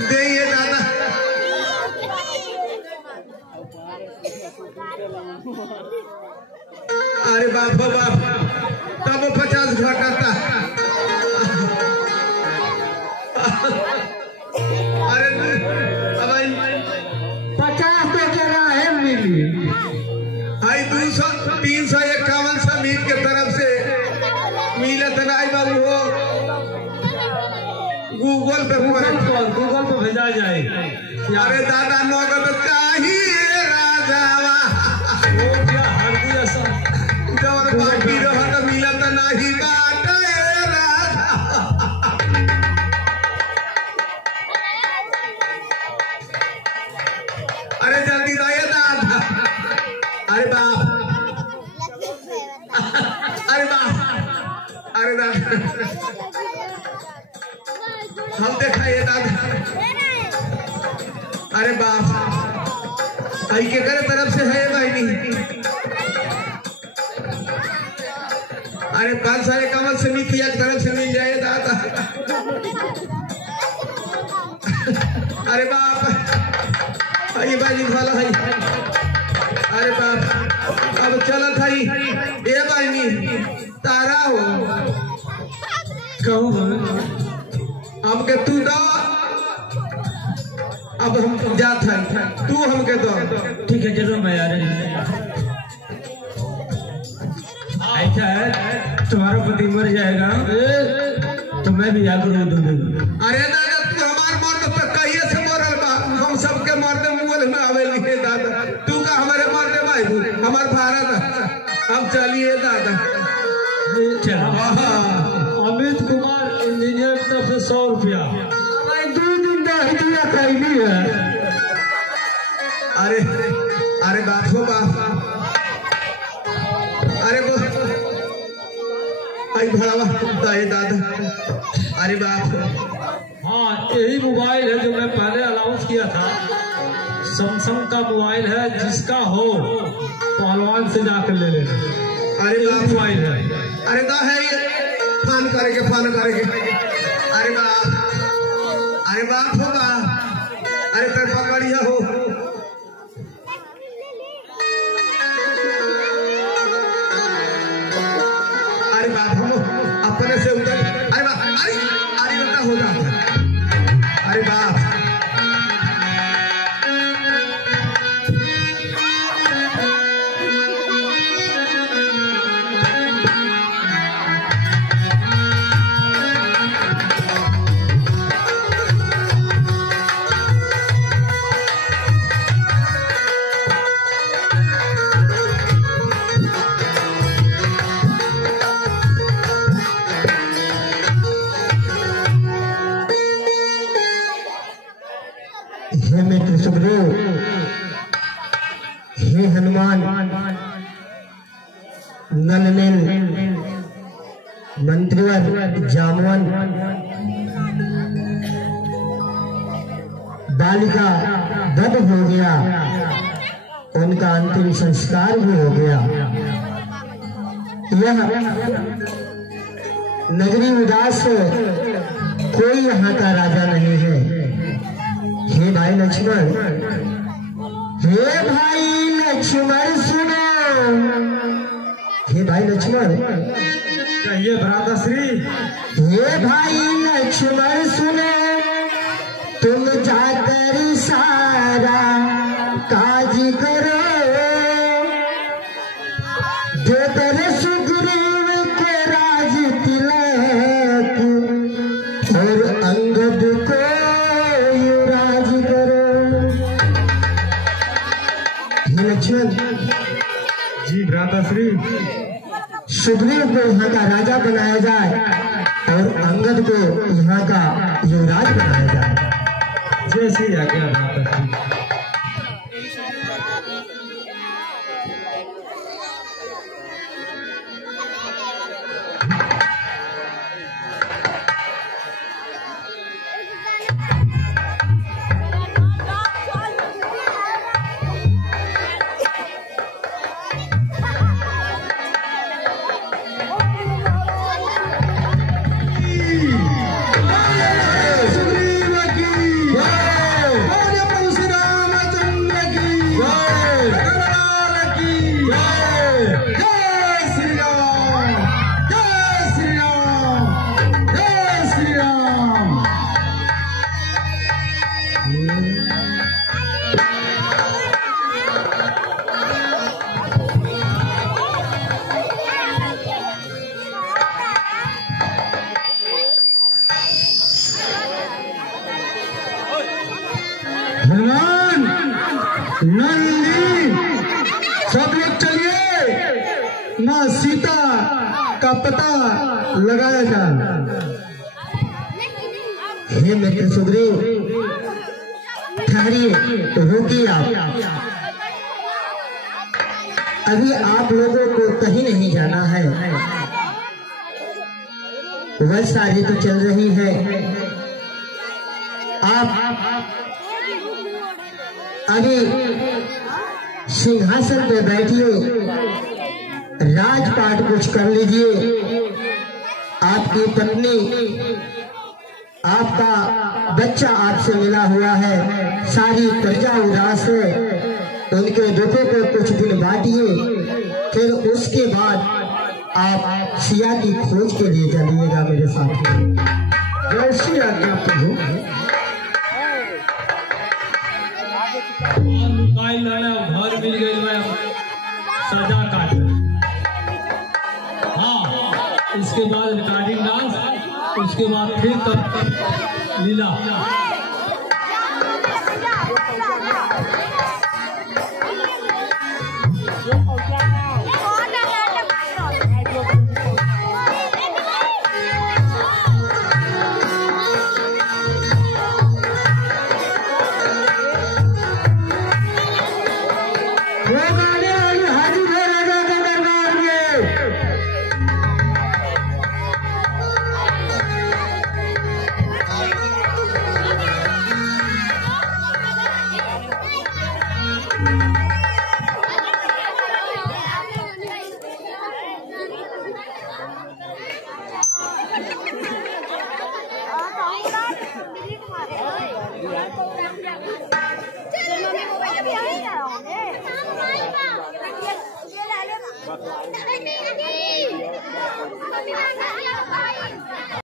देखिए दादा अरे बाप हो बाप तब 50 घटाता। अरे अब 50 तो जगह है मिली। आई 351 समीर के तरफ से मिलत नहीं बाबू हो गूगल पे गूगल पे भेजा जाए। अरे दादा नगद चाहिए राजावा वो क्या हल्दी ऐसा जब बाकी रहत मिलत नहीं बाटे राजा। अरे जल्दी दे दादा। अरे बाप अरे बाप अरे दादा हम देखाइए दादा। अरे बाप आई के करे तरफ से है बहनी। अरे 551 से मितिया की तरफ से मिल जाए दादा। अरे बाप ये बाजी वाला है। अरे बाप अब चलत है ए बहनी तारा हो कहूँ अब के तू दो। अब हम जात है तू हमके दो। ठीक है जरूर मैं आ रही हूँ। ऐसा है तुम्हारा पति मर जाएगा तो मैं भी आकर दूध दूंगा। अरे दादा तू हमार मर्द पे कहिए से मरल बा। हम सबके मर्द मुंह में आवे लिखे दादा। तू का हमारे मर्द भाई हमार भारत हम चलिए दादा। चलो अमित कुमार इंजीनियर की तरफ से 100 रुपया। 2 दिन दिया कैली है। अरे अरे बाप हो बाप अरे वो आई भड़ावा दाए दादा। अरे बाप हाँ यही मोबाइल है जो मैं पहले अनाउंस किया था। सैमसंग का मोबाइल है जिसका हो पहलवान से जाकर ले लेना। अरे यही बाप मोबाइल है। अरे दा है ये फान करेंगे अरे बाप हो बाप। अरे तर पकड़िया हो अरे बाप हम अपने से उधर अरे बाप अरे अरे उल्टा हो जाता। अरे बाप हे मित्र सुखदेव, हे हनुमान नलनील मंत्रिवर जामवन बालिका वध हो गया, उनका अंतिम संस्कार भी हो गया। यह नगरी उदास है, कोई यहाँ का राजा नहीं है। हे भाई लक्ष्मण, हे भाई लक्ष्मण सुनो, हे भाई लक्ष्मण, कहिए भ्राताश्री। हे भाई लक्ष्मण सुनो, तुम जाकर सारा काज करो, जो कर सुग्रीव के राज तिलक और अंगद को युवराज करो। हे लक्ष्मण जी भ्राताश्री। सुग्रीव को यहाँ का राजा बनाया जाए और अंगद को यहाँ का युवराज बनाया जाए। जैसी आज्ञा भ्राताश्री। माँ सीता का पता लगाया जाए। हे मेरे सुग्रीव, ठहरिए, रुकिए आप। अभी आप लोगों को कहीं नहीं जाना है। वर्षा ऋतु चल रही है। आप अभी सिंहासन पे बैठिए, राजपाट कुछ कर लीजिए। आपकी पत्नी, आपका बच्चा आपसे मिला हुआ है, सारी प्रजा उदास है, उनके दुखों को कुछ दिन बांटिए। फिर उसके बाद आप सिया की खोज के लिए चलिएगा मेरे साथ। जैसी आज्ञा प्रभु। घर मिल गई, मैं सजा काट। हाँ, इसके बाद रिकॉर्डिंग डांस, उसके बाद फिर तब लीला।